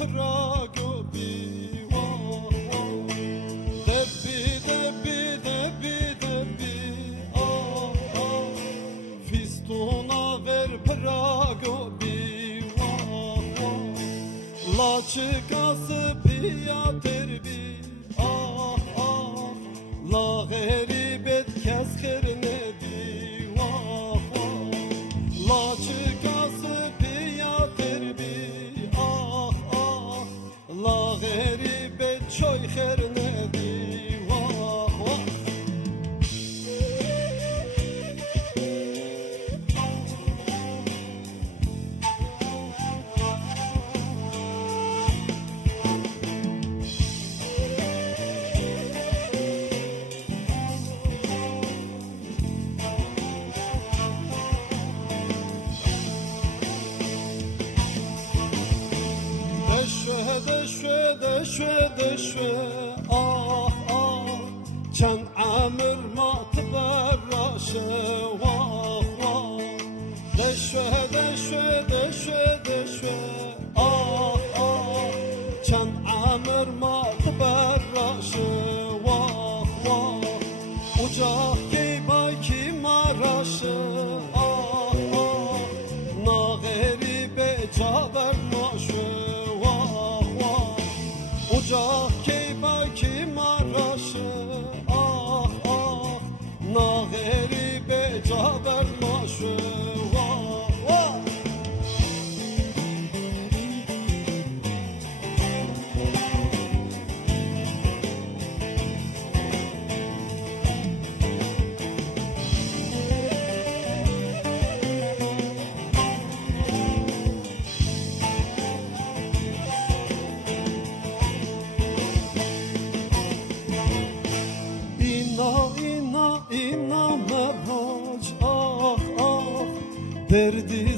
prago biwa Debi, debi, debi, debi Fistuna ver prago biwa La çıkası piya terbi La gheribet kes khirnedi La çıkası piya terbi La gheribet çoy khirnedi دشوه چند عمر ما تبراشه دشوه چند عمر ما تبراشه اجاه کی با کی مراشه ناغری به جابر ماشه Ocak keyba ki maraşı Nağeri be caber maşı İna mebhac derdi